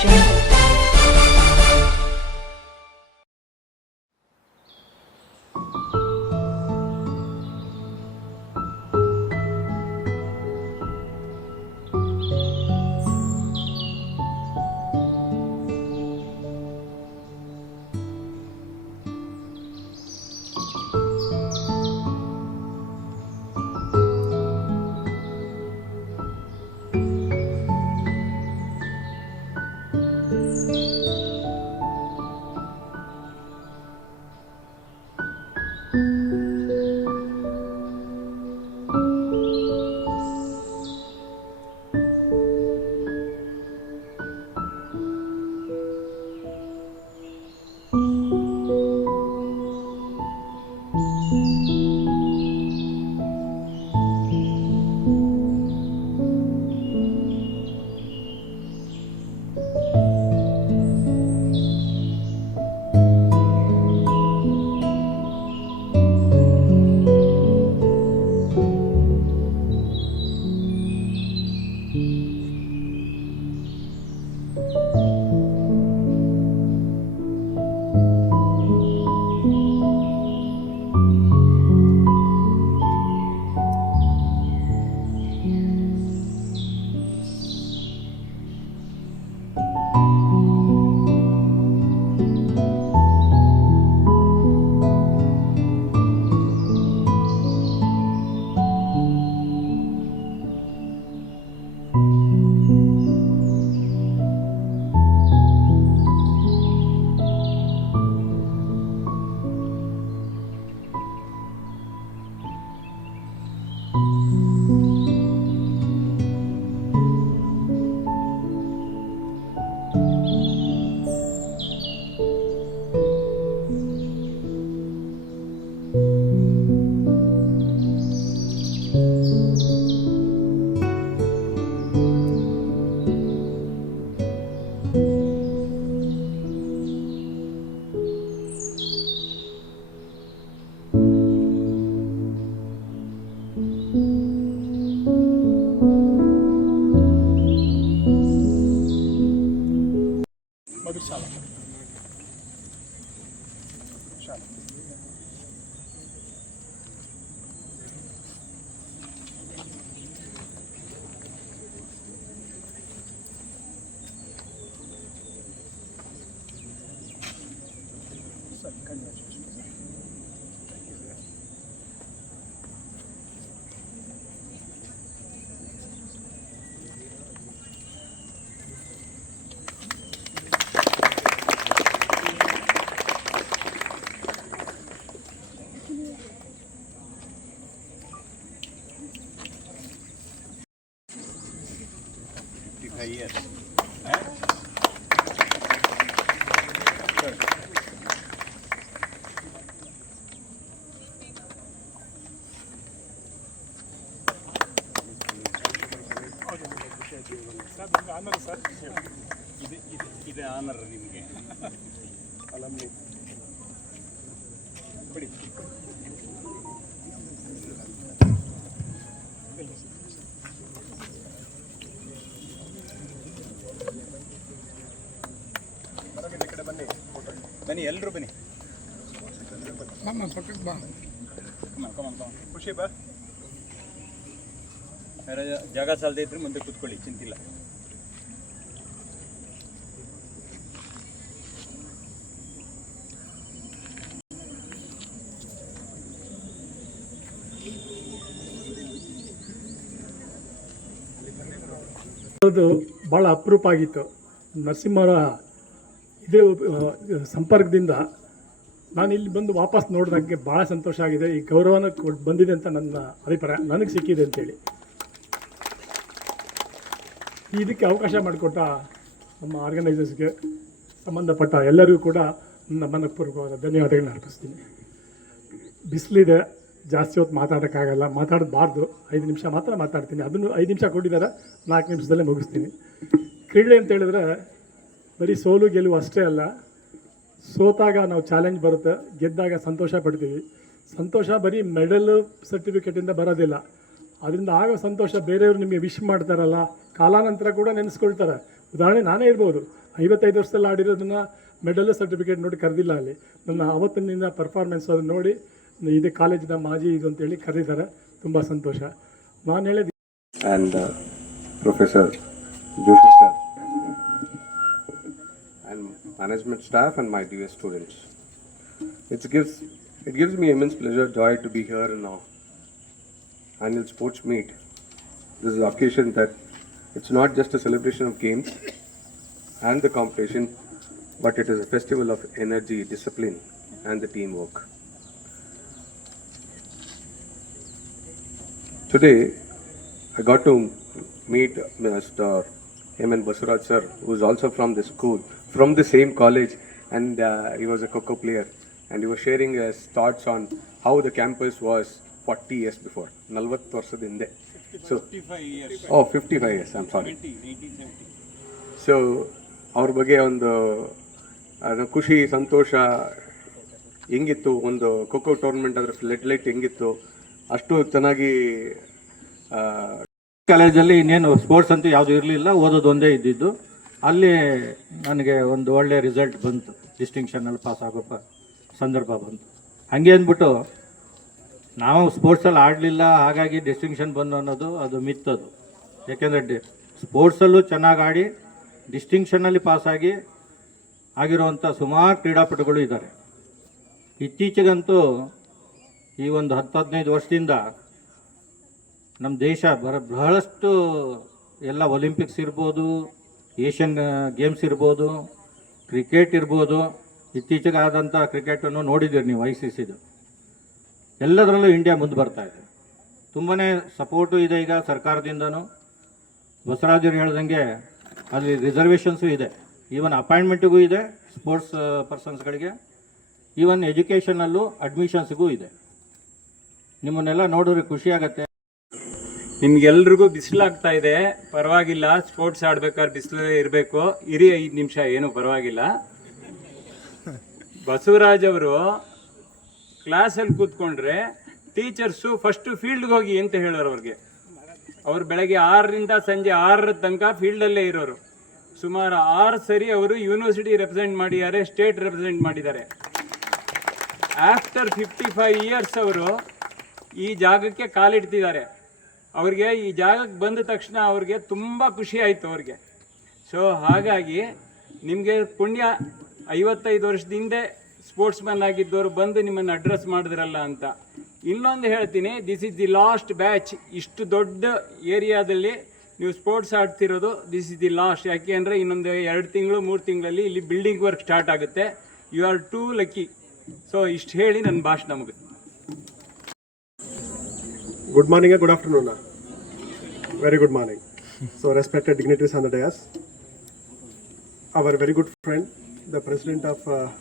Jungle. Yes. ಇದು honour ನಿಮಗೆ ಅಲಮ್ನಿ ಬಿಡಿ. ಬನ್ನಿ ಎಲ್ಲರೂ ಬನ್ನಿ. ಪಕ್ಕಕ್ಕೆ ಬಾ. ಖುಷಿ ಬಾ. ಜಾಗ ಸಾಲದೇ ಇದ್ರೆ ಮುಂದೆ ಕೂತ್ಕೊಳ್ಳಿ, ಚಿಂತಿಲ್ಲ. ಅದು ಭಾಳ ಅಪರೂಪ ಆಗಿತ್ತು. ನರಸಿಂಹರ ಇದೇ ಸಂಪರ್ಕದಿಂದ ನಾನು ಇಲ್ಲಿ ಬಂದು ವಾಪಸ್ ನೋಡಿದಂಗೆ ಭಾಳ ಸಂತೋಷ ಆಗಿದೆ. ಈ ಗೌರವನ ಬಂದಿದೆ ಅಂತ ನನ್ನ ಅಭಿಪ್ರಾಯ, ನನಗೆ ಸಿಕ್ಕಿದೆ ಅಂತೇಳಿ. ಇದಕ್ಕೆ ಅವಕಾಶ ಮಾಡಿಕೊಟ್ಟ ನಮ್ಮ ಆರ್ಗನೈಸರ್ಸ್ಗೆ, ಸಂಬಂಧಪಟ್ಟ ಎಲ್ಲರಿಗೂ ಕೂಡ ನನ್ನ ಮನಪೂರ್ವಕವಾದ ಧನ್ಯವಾದಗಳನ್ನ ಅರ್ಪಿಸ್ತೀನಿ. ಬಿಸಿಲಿದೆ, ಜಾಸ್ತಿ ಹೊತ್ತು ಮಾತಾಡೋಕ್ಕಾಗಲ್ಲ, ಮಾತಾಡಬಾರ್ದು. 5 ನಿಮಿಷ ಮಾತ್ರ ಮಾತಾಡ್ತೀನಿ. ಅದನ್ನು 5 ನಿಮಿಷ ಕೊಟ್ಟಿದ್ದಾರೆ, 4 ನಿಮಿಷದಲ್ಲೇ ಮುಗಿಸ್ತೀನಿ. ಕ್ರೀಡೆ ಅಂತ ಹೇಳಿದ್ರೆ ಬರೀ ಸೋಲು ಗೆಲುವು ಅಷ್ಟೇ ಅಲ್ಲ. ಸೋತಾಗ ನಾವು ಚಾಲೆಂಜ್ ಬರುತ್ತೆ, ಗೆದ್ದಾಗ ಸಂತೋಷ ಪಡ್ತೀವಿ. ಸಂತೋಷ ಬರೀ ಮೆಡಲ್ ಸರ್ಟಿಫಿಕೇಟಿಂದ ಬರೋದಿಲ್ಲ. ಅದರಿಂದ ಆಗೋ ಸಂತೋಷ ಬೇರೆಯವರು ನಿಮಗೆ ವಿಶ್ ಮಾಡ್ತಾರಲ್ಲ, ಕಾಲಾನಂತರ ಕೂಡ ನೆನೆಸ್ಕೊಳ್ತಾರೆ. ಉದಾಹರಣೆ ನಾನೇ ಇರ್ಬೋದು, 55 ವರ್ಷದಲ್ಲಿ ಆಡಿರೋದನ್ನು ಮೆಡಲ್ ಸರ್ಟಿಫಿಕೇಟ್ ನೋಡಿ ಕರೆದಿಲ್ಲ ಅಲ್ಲಿ. ನನ್ನ ಆವತ್ತಿನಿಂದ ಪರ್ಫಾರ್ಮೆನ್ಸ್ ಅದು ನೋಡಿ ಇದೇ ಕಾಲೇಜಿನ ಮಾಜಿ ಇದು ಅಂತೇಳಿ ಕರೆದಿದ್ದಾರೆ. ತುಂಬ ಸಂತೋಷ. ನಾನು ಹೇಳಿದ and Professor Joshi sir and management staff and my dear students. It gives me immense pleasure, joy to be here in our annual sports meet. This is an occasion that it's not just a celebration of games and the competition, but it is a festival of energy, discipline and the teamwork. Today I got to meet Mr. M.N. Basuraj sir, who is also from the school, from the same college, and he was a Kho-Kho player, and he was sharing his thoughts on how the campus was 40 years before, 40 ವರ್ಷದ ಹಿಂದೆ. So 55 years. Oh, 55 years, I'm sorry. 1870. So ಅವ್ರ ಬಗ್ಗೆ ಒಂದು ಖುಷಿ ಸಂತೋಷ ಹೆಂಗಿತ್ತು, ಒಂದು kho kho tournament ಅದರ flood ಹೆಂಗಿತ್ತು, ಅಷ್ಟು ಚೆನ್ನಾಗಿ ಕಾಲೇಜಲ್ಲಿ ಇನ್ನೇನು ಸ್ಪೋರ್ಟ್ಸ್ ಅಂತೂ ಯಾವುದೂ ಇರಲಿಲ್ಲ, ಓದೋದು ಒಂದೇ ಇದ್ದಿದ್ದು. ಅಲ್ಲಿ ನನಗೆ ಒಂದು ಒಳ್ಳೆ ರಿಸಲ್ಟ್ ಬಂತು, ಡಿಸ್ಟಿಂಕ್ಷನಲ್ಲಿ ಪಾಸ್ ಆಗೋ ಸಂದರ್ಭ ಬಂತು. ಹಾಗೆ ಅಂದ್ಬಿಟ್ಟು ನಾವು ಸ್ಪೋರ್ಟ್ಸಲ್ಲಿ ಆಡಲಿಲ್ಲ ಹಾಗಾಗಿ ಡಿಸ್ಟಿಂಕ್ಷನ್ ಬಂದು ಅನ್ನೋದು ಅದು ಮಿತ್ತದು. ಯಾಕೆಂದರೆ ಸ್ಪೋರ್ಟ್ಸಲ್ಲೂ ಚೆನ್ನಾಗಿ ಆಡಿ ಡಿಸ್ಟಿಂಕ್ಷನಲ್ಲಿ ಪಾಸಾಗಿ ಆಗಿರುವಂಥ ಸುಮಾರು ಕ್ರೀಡಾಪಟುಗಳು ಇದ್ದಾರೆ. ಇತ್ತೀಚೆಗಂತೂ ಈ ಒಂದು 10-15 ವರ್ಷದಿಂದ ನಮ್ಮ ದೇಶ ಬಹಳಷ್ಟು ಎಲ್ಲ ಒಲಿಂಪಿಕ್ಸ್ ಇರ್ಬೋದು, ಏಷ್ಯನ್ ಗೇಮ್ಸ್ ಇರ್ಬೋದು, ಕ್ರಿಕೆಟ್ ಇರ್ಬೋದು, ಇತ್ತೀಚೆಗೆ ಆದಂಥ ಕ್ರಿಕೆಟನ್ನು ನೋಡಿದ್ದೀರಿ ನೀವು, ICCದು ಎಲ್ಲದರಲ್ಲೂ ಇಂಡಿಯಾ ಮುಂದೆ ಬರ್ತಾ ಇದೆ. ತುಂಬಾ ಸಪೋರ್ಟು ಇದೆ ಈಗ ಸರ್ಕಾರದಿಂದನೂ. ಬಸವರಾಜರು ಹೇಳ್ದಂಗೆ ಅಲ್ಲಿ ರಿಸರ್ವೇಷನ್ಸು ಇದೆ, ಈವನ್ ಅಪಾಯಿಂಟ್ಮೆಂಟಿಗೂ ಇದೆ ಸ್ಪೋರ್ಟ್ಸ್ ಪರ್ಸನ್ಸ್ಗಳಿಗೆ, ಈವನ್ ಎಜುಕೇಷನಲ್ಲೂ ಅಡ್ಮಿಷನ್ಸ್ಗೂ ಇದೆ. ನಿಮ್ಮನ್ನೆಲ್ಲ ನೋಡಿದ್ರೆ ಖುಷಿಯಾಗತ್ತೆ. ನಿಮ್ಗೆಲ್ರಿಗೂ ಬಿಸಿಲಾಗ್ತಾ ಇದೆ, ಪರವಾಗಿಲ್ಲ. ಸ್ಪೋರ್ಟ್ಸ್ ಆಡ್ಬೇಕಾದ್ರೆ ಬಿಸಿಲೇ ಇರಬೇಕು, ಇರಿ 5 ನಿಮಿಷ, ಏನು ಪರವಾಗಿಲ್ಲ. ಬಸವರಾಜ್ ಅವರು ಕ್ಲಾಸಲ್ಲಿ ಕೂತ್ಕೊಂಡ್ರೆ ಟೀಚರ್ಸು ಫಸ್ಟು ಫೀಲ್ಡ್ಗೆ ಹೋಗಿ ಅಂತ ಹೇಳೋರು ಅವ್ರಿಗೆ. ಅವ್ರು ಬೆಳಗ್ಗೆ 6ರಿಂದ ಸಂಜೆ 6 ತನಕ ಫೀಲ್ಡಲ್ಲೇ ಇರೋರು. ಸುಮಾರು 6 ಸರಿ ಅವರು ಯೂನಿವರ್ಸಿಟಿ ರೆಪ್ರೆಸೆಂಟ್ ಮಾಡಿದ್ದಾರೆ, ಸ್ಟೇಟ್ ರೆಪ್ರೆಸೆಂಟ್ ಮಾಡಿದ್ದಾರೆ. ಆಫ್ಟರ್ 55 ಇಯರ್ಸ್ ಅವರು ಈ ಜಾಗಕ್ಕೆ ಕಾಲಿಡ್ತಿದ್ದಾರೆ. ಅವ್ರಿಗೆ ಈ ಜಾಗಕ್ಕೆ ಬಂದ ತಕ್ಷಣ ಅವ್ರಿಗೆ ತುಂಬ ಖುಷಿ ಆಯಿತು ಅವ್ರಿಗೆ. ಸೊ ಹಾಗಾಗಿ ನಿಮಗೆ ಪುಣ್ಯ, 55 ವರ್ಷದ ಹಿಂದೆ ಸ್ಪೋರ್ಟ್ಸ್ ಮ್ಯಾನ್ ಆಗಿದ್ದವರು ಬಂದು ನಿಮ್ಮನ್ನು ಅಡ್ರೆಸ್ ಮಾಡಿದ್ರಲ್ಲ ಅಂತ. ಇನ್ನೊಂದು ಹೇಳ್ತೀನಿ, this is the last batch. ಇಷ್ಟು ದೊಡ್ಡ ಏರಿಯಾದಲ್ಲಿ ನೀವು ಸ್ಪೋರ್ಟ್ಸ್ ಆಡ್ತಿರೋದು, ದಿಸ್ ಇಸ್ ದಿ ಲಾಸ್ಟ್. ಯಾಕೆ ಅಂದರೆ ಇನ್ನೊಂದು 2 ತಿಂಗಳು 3 ತಿಂಗಳಲ್ಲಿ ಇಲ್ಲಿ ಬಿಲ್ಡಿಂಗ್ ವರ್ಕ್ ಸ್ಟಾರ್ಟ್ ಆಗುತ್ತೆ. You are too lucky. So ಇಷ್ಟು ಹೇಳಿ ನನ್ನ ಭಾಷಣ ಮುಗಿತು. Good morning and good afternoon. Very good morning. So respected dignitaries on the dais, our very good friend, the President of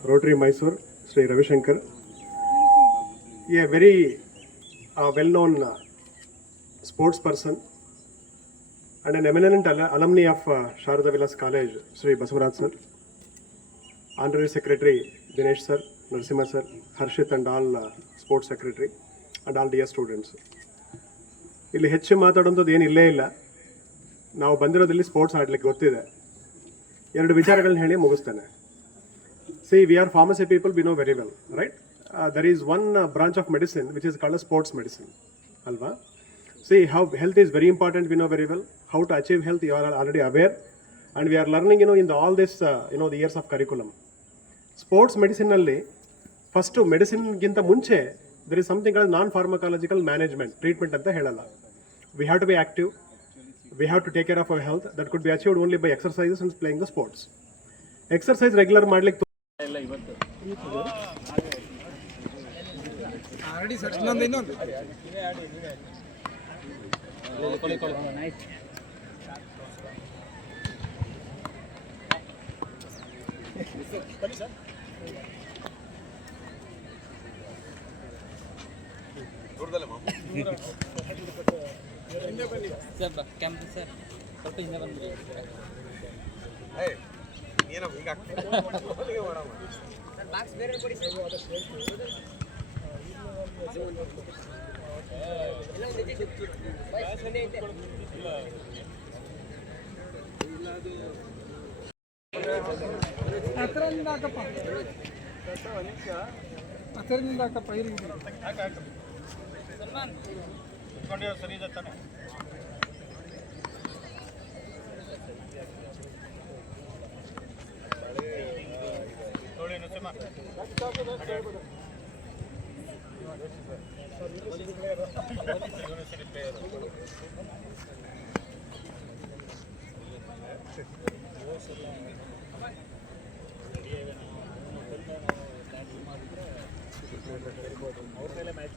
Rotary Mysore, Sri Ravi Shankar, a very well-known sports person and an eminent alumni of Sharada Vilas College, Sri Basavaraj sir, Honorary Secretary Dinesh sir, Narasimha sir, Harshit and all sports secretary and all dear students. ಇಲ್ಲಿ ಹೆಚ್ಚು ಮಾತಾಡೋಂಥದ್ದು ಏನು ಇಲ್ಲೇ ಇಲ್ಲ. ನಾವು ಬಂದಿರೋದಲ್ಲಿ sports ಆಡಲಿಕ್ಕೆ ಗೊತ್ತಿದೆ. 2 ವಿಚಾರಗಳನ್ನ ಹೇಳಿ ಮುಗಿಸ್ತೇನೆ. See, we are pharmacy people, we know very well, right? There is one branch of medicine which is called sports medicine, ಅಲ್ವಾ? See, how health is very important, we know very well. How to achieve health, you are already aware, and we are learning in all this the years of curriculum. Sports ಮೆಡಿಸಿನ್ನಲ್ಲಿ first ಮೆಡಿಸಿನ್ಗಿಂತ ಮುಂಚೆ there is something called non-pharmacological management, treatment ಅಂತ ಹೇಳಲ್ಲ. We have to be active, we have to take care of our health. That could be achieved only by exercises and playing the sports. Exercise regular ಮಾಡ್ಲಿಕ್ಕೆ ಅವ್ರ ಮೇಲೆ match